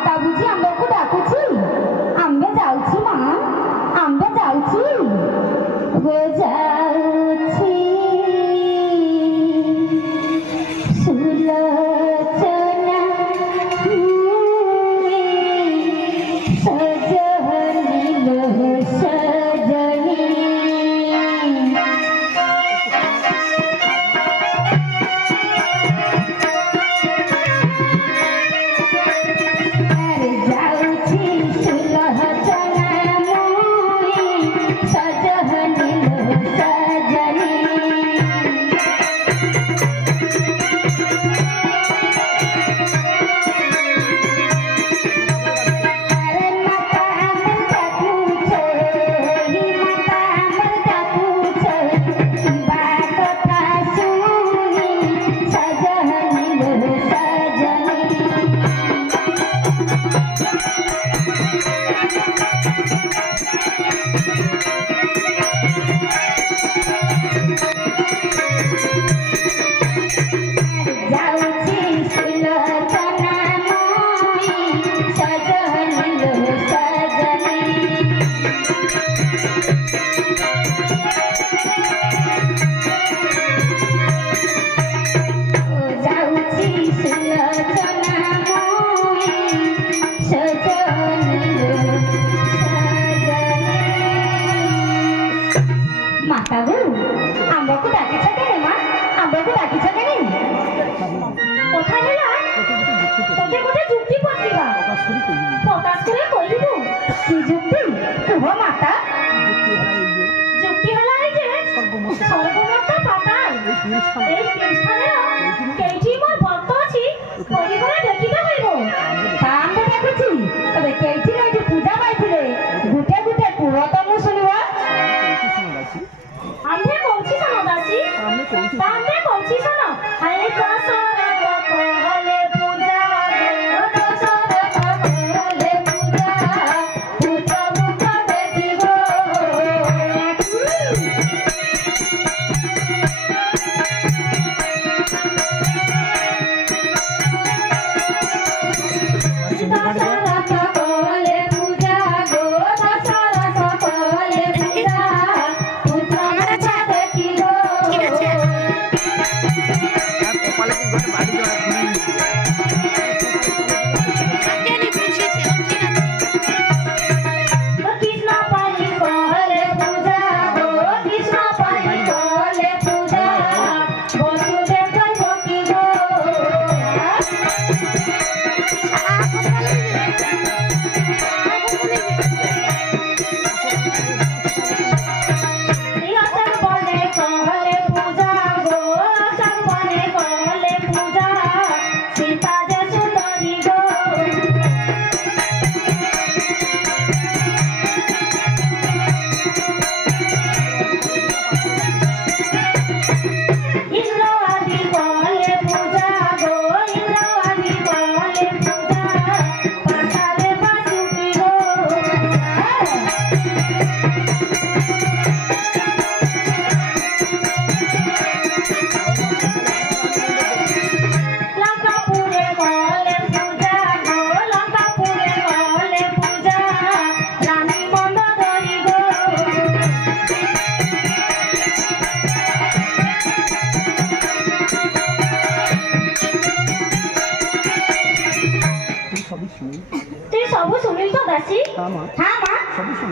ମାତା ବୁଝି ଆମ୍ଭକୁ ଡାକୁଛି। ଆମ୍ଭେ ଯାଉଛି ମା, ଆମ୍ଭେ ଯାଉଛି। ଯାଉଛି ସୁଲୋଚନା ସଜନି ଲୋ ସଜନି।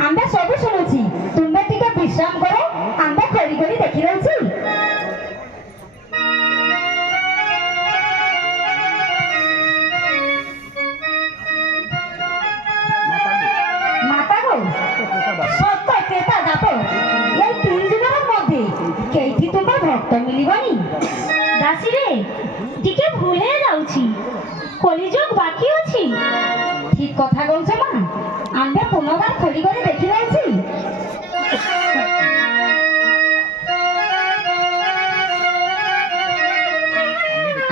आंबे सब शुणुची तुम्हें टिके विश्राम करो आंबे खोली खोली देखी रही माता को सत्य क्रेता जाप ये 3 दिन मध्य केठी तुम भक्त मिलबनी दासी रे टिके भूले जाउची कलिजुग बाकी अछि ठीक कथा कहछ मां आंबे पुनर्बार खोली करे देखी रही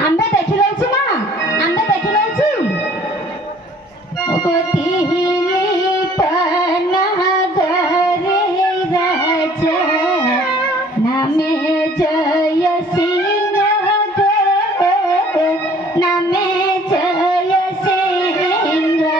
आंबे देखी रही मां आंबे देखी रही राजा नामे जय सिंह नामे जय सिंह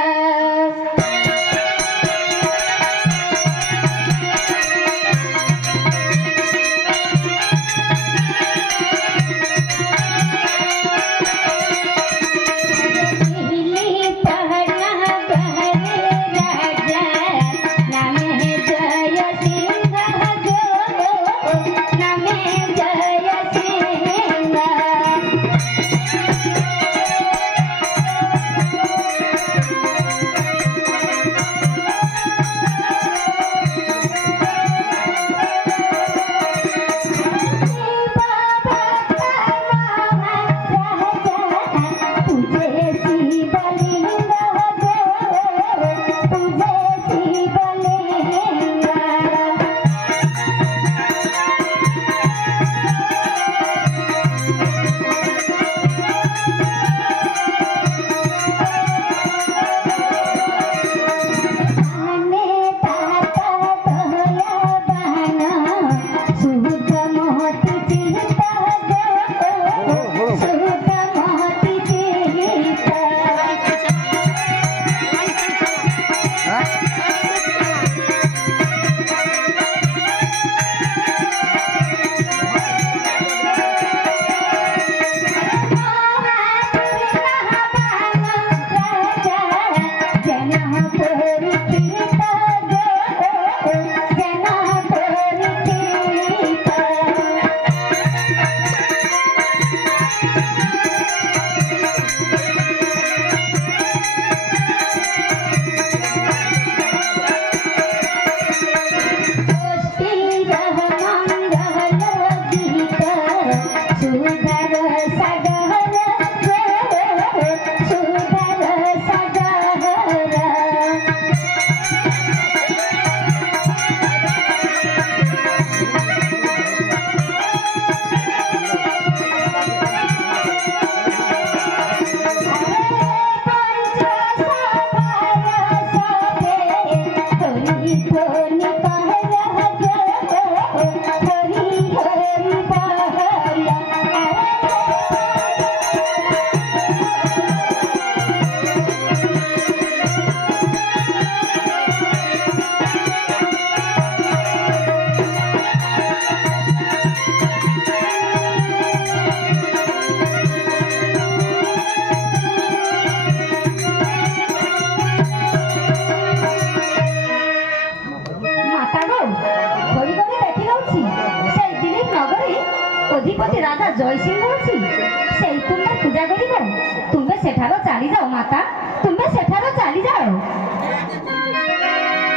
ମାତା ତୁମେ ସେଠାରୁ ଚାଲି ଯାଅ।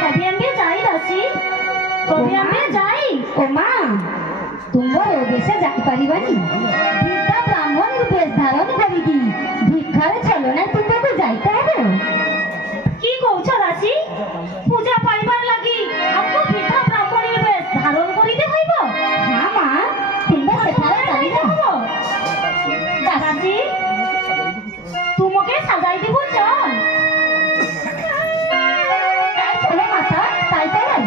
कभी आम्बे जाई दासी कभी आम्बे जाई ଓ ମା ତୁମର ଏ ବେଶ ଯାଇପାରିବନି। ବୃଦ୍ଧ ବ୍ରାହ୍ମଣ ବେଶ ଧାରଣ କରିକି ଭିକ୍ଷାରେ ଛଲନା ତୁମକୁ ଯାଇତେ ହେବ। की कहछ दासी पूजा पाइबार लागि हमको भिक्षा ब्राह्मणी बेश धारण करिते हइब। ହଁ ମା ତୁମେ ସେଠାରୁ ଚାଲି ଯାଅ। दासी तुमके सजाई देबो चल। তাই চলো মাতা তাই চলো।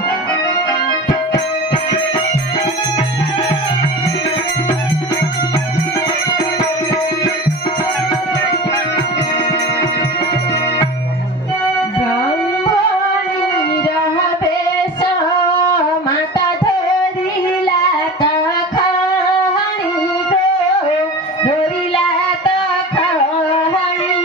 ধরিলা তো খানি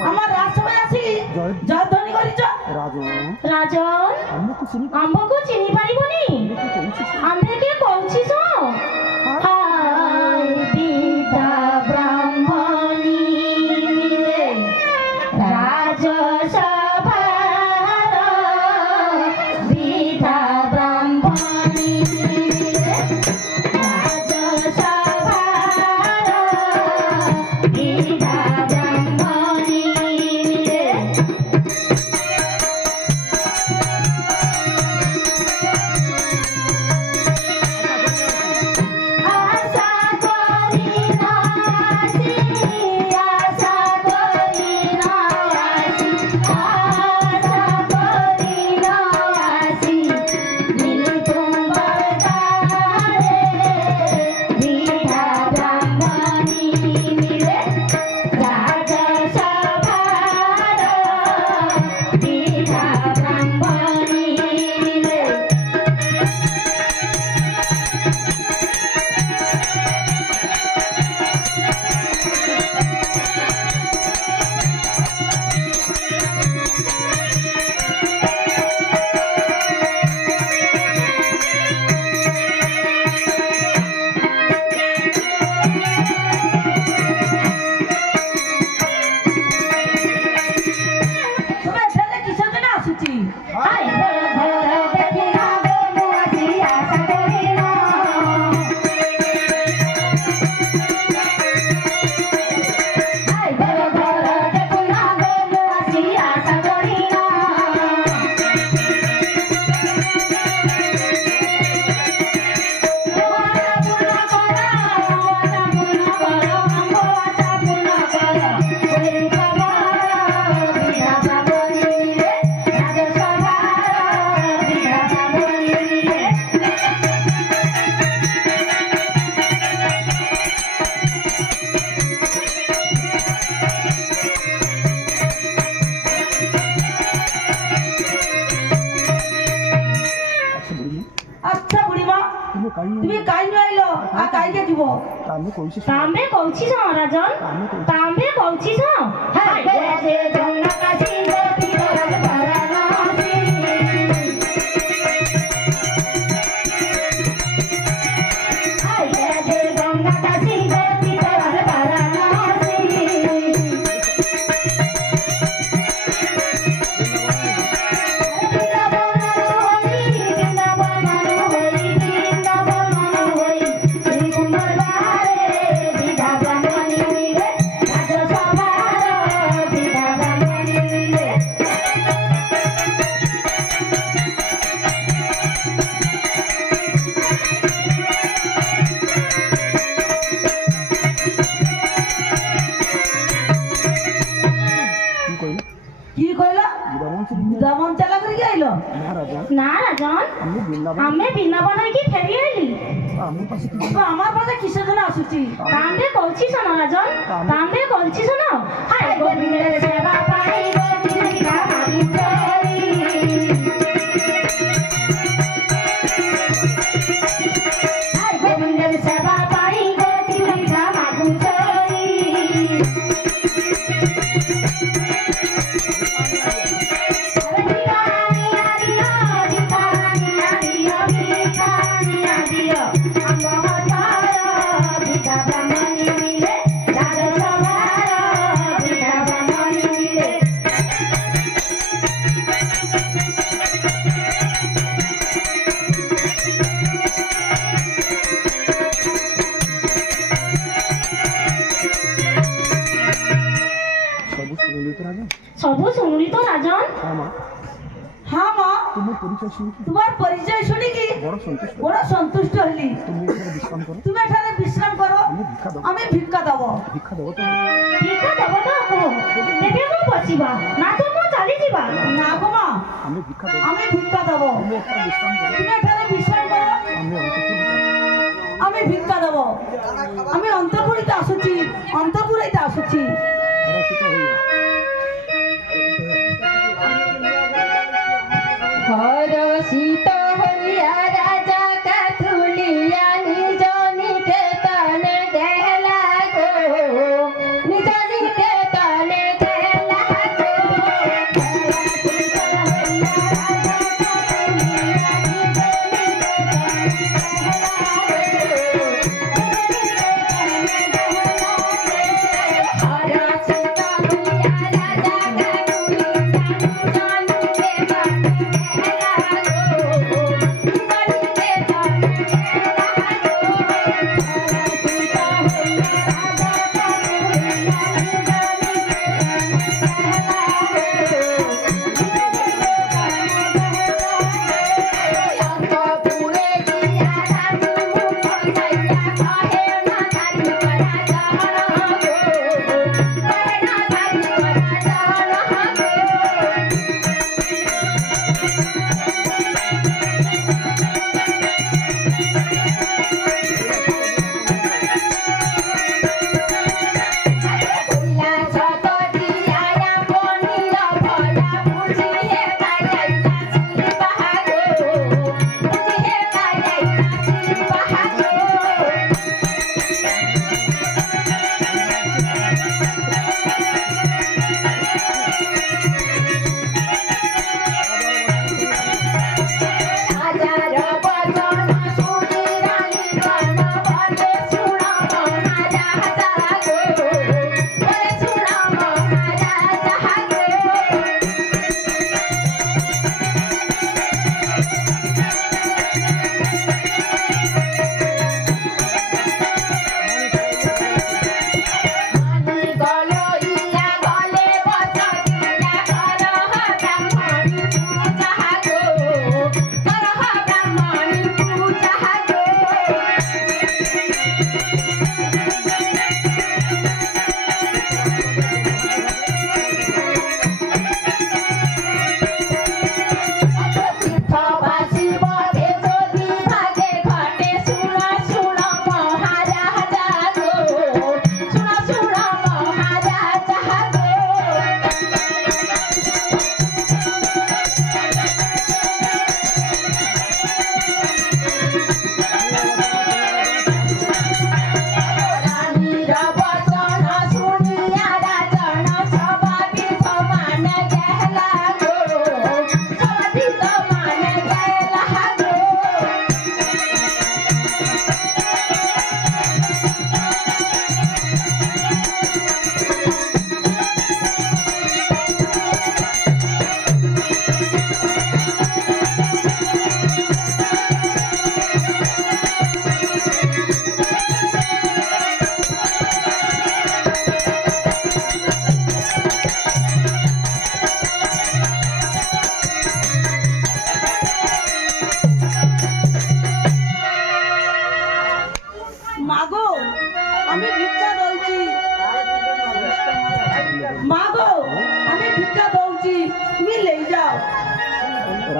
আমার রাজসভায় আসি জয়ধ্বনি করিছ রাজন আম্বকু চিনি পারিবনি আম্বে কে কৌছিস হায় বিদ্যা ব্রাহ্মণী রাজসভার বিদ্যা ব্রাহ্মণী রাজসভার বিদ্যা ব্রাহ্মণী আশা করি না আসি আশা করি না আসি আশা করি না আসি মিলি তোমার দ্বারে বিধা ব্রাহ্মণী মিলে রাজসভার বিধা ব্রাহ্মণী মিলে তুমি এখানে কিসের জন্য আসুছি আই বড় ঘর দেখি না গো মুআসি আশা করি না আই বড় ঘর দেখি না গো মুআসি আশা করি না ওয়াটা পূর্ণ করো ওয়াটা পূর্ণ করো আমো আশা পূর্ণ করো ওই খবর বিধা ব্রাহ্মণী মিলে রাজসভার বিধা ব্রাহ্মণী মিলে আচ্ছা বুড়িমা তুমি কাই নিয়ে আইলো আর কাইকে দিব তাম্বে কৌছিস রাজন তাম্বে কৌছিস হাই বেজে গঙ্গা কাশী গতি রাজ বারাণসী হাই বেজে গঙ্গা কাশী গতি রাজ বারাণসী কি কইলা দামন চালা করে কি আইলো না রাজন আমি বৃন্দাবন হইকি ফেরি আইলি তো আমার পাশে কিসের জন্য আসুছি তাম্বে কৌছিস না রাজন তাম্বে কৌছিস না হাই গোবিন্দের সেবা পাই গোবিন্দা মাগি চরি হাই গোবিন্দের সেবা পাই গোবিন্দা মাগি চরি সবু শুনলি তো রাজন হ্যাঁ মা তোমার পরিচয় শুনে তোমার পরিচয় শুনে কি বড় সন্তুষ্ট হলি তুমি এখানে বিশ্রাম করো তুমি এখানে বিশ্রাম করো আমি ভিক্ষা দেবো আমি ভিক্ষা দেবো ভিক্ষা দেবো তো ভিক্ষা দেব তো দেবে মো বসিবা না তো মো চালি ଯିବା না গো মা আমি ভিক্ষা দেবো আমি ভিক্ষা দেবো তুমি এখানে বিশ্রাম করো তুমি এখানে বিশ্রাম করো আমি আমি ভিক্ষা দেবো আমি অন্তপুরিতে আসুছি অন্তপুরিতে আসুছি হরষিত হইয়া রাজা কাঠুলিয়া নিজ নিকেতনে গেলা গো নিজ নিকেতনে গেলা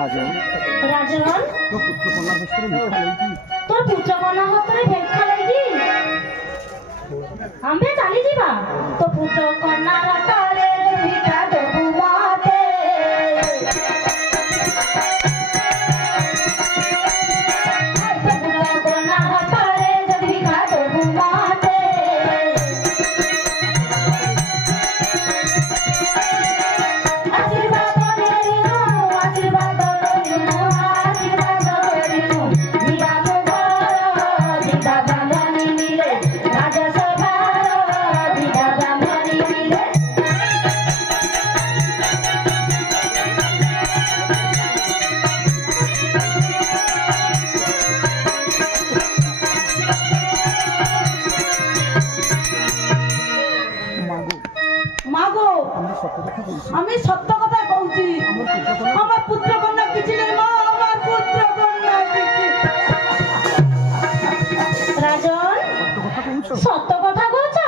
রাজন রাজন তো পুত্র কন্যা হস্তে ভিক্ষা লইকি তোর পুত্র কন্যা হতরে ভিক্ষা লাগি আম্বে চালি যাবা তো পুত্র কন্যার কালে ভিক্ষা দেবু মাতে তো পুত্র কন্যার কালে যদি ভিক্ষা দেবু মাতে আশীর্বাদ করিনো আশীর্বাদ করিনো আশীর্বাদ করিনো বিরাম দিদা ব্রাহ্মণী মিলে রাজসভার দিদা ব্রাহ্মণী মিলে মাগো মাগো আমি সত্য কথা বলছি আমি সত্য কথা বলছি আমার পুত্র কন্যা কিছু নেই মা আমার পুত্র কন্যা কিছু রাজন সত্য কথা বলছো সত্য কথা বলছো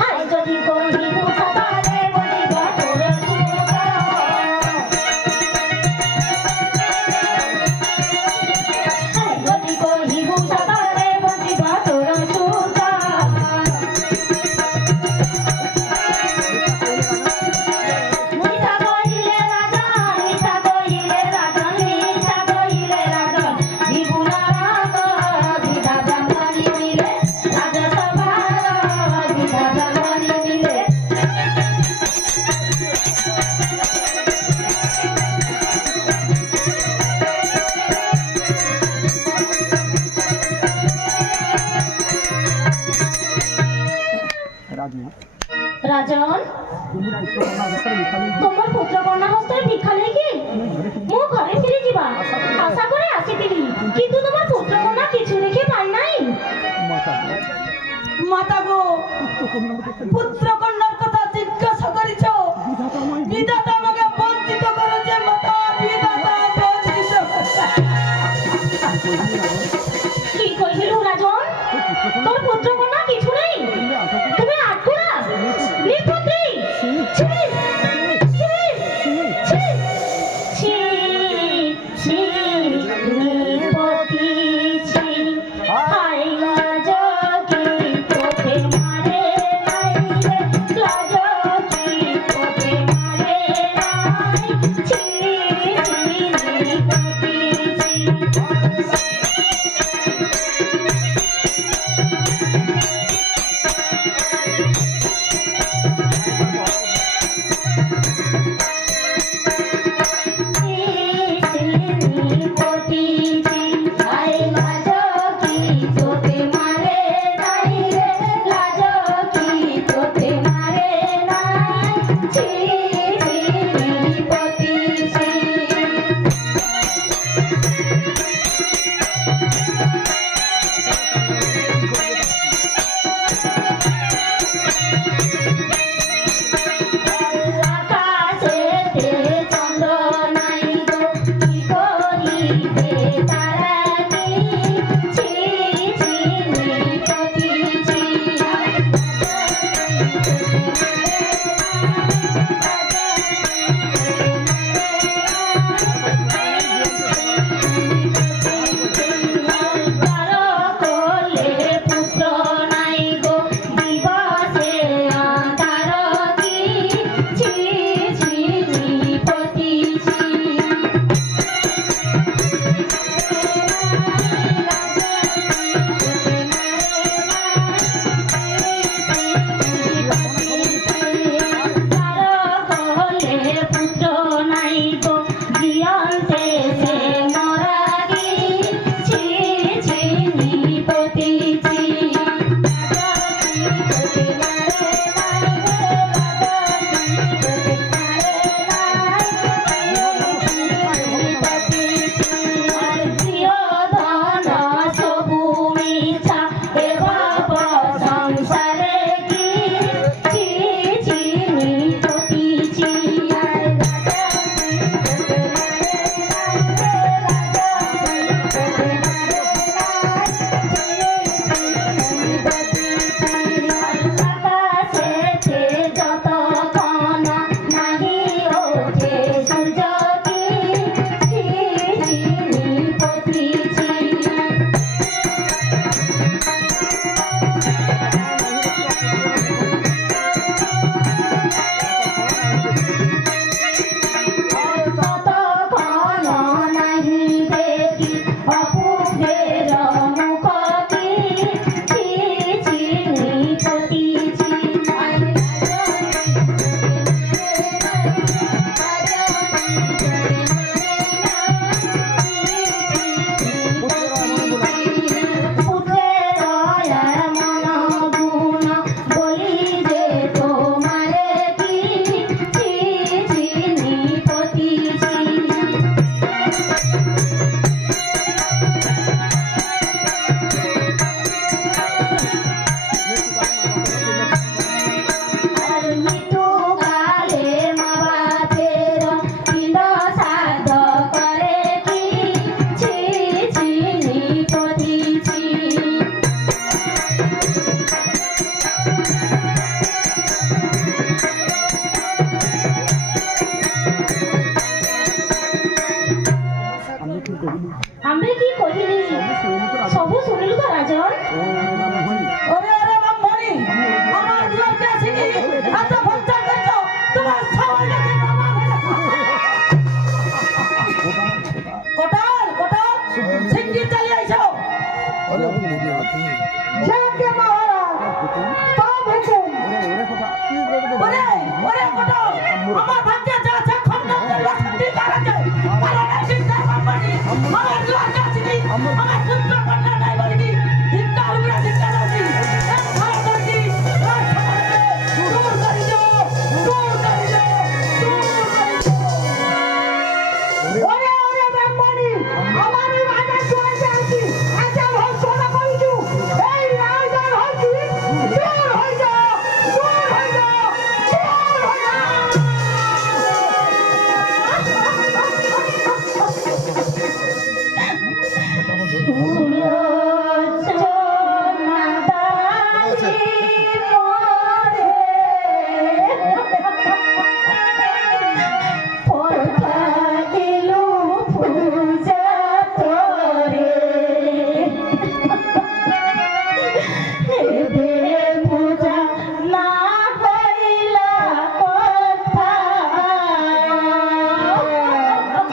হাই যদি কহিনু সবারে বলিব তোর সুতা হাই যদি কহিনু সবারে বলিব তোর সুতা মিঠা কহিলে রাজন মিঠা কহিলে রাজন মিঠা কহিলে রাজন জীবনার দিদা ব্রাহ্মণী মিলে রাজসভার দিদা ব্রাহ্মণী মিলে রাজন রাজন তুমি পুত্র কন্যা হস্তে ভিক্ষা লইকি তোমার পুত্র কন্যা হস্তে ভিক্ষা লাগি ମୁଁ ଘରେ ଫେରି ଯିବା ଆଶା କରି ଆସିଥିଲି କିନ୍ତୁ তোমার পুত্র কন্যা কিছু দেখি পাই নাই মাতা মাতা গো পুত্র কন্যা পুত্র কন্যার কথা জিজ্ঞাসা করিছ বিধাতা আমায় বিধাতা আমাকে বঞ্চিত করেছে মাতা বিধাতা বঞ্চিত করেছে। কি কইলু রাজন তোর পুত্র কন্যা কিছু নেই তুমি আটকুরা নিপুত্রী ছি ছি ছি ছি ছি নিপতি ছি হাই যোগী তোকে মারে নাইলে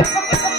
বাবা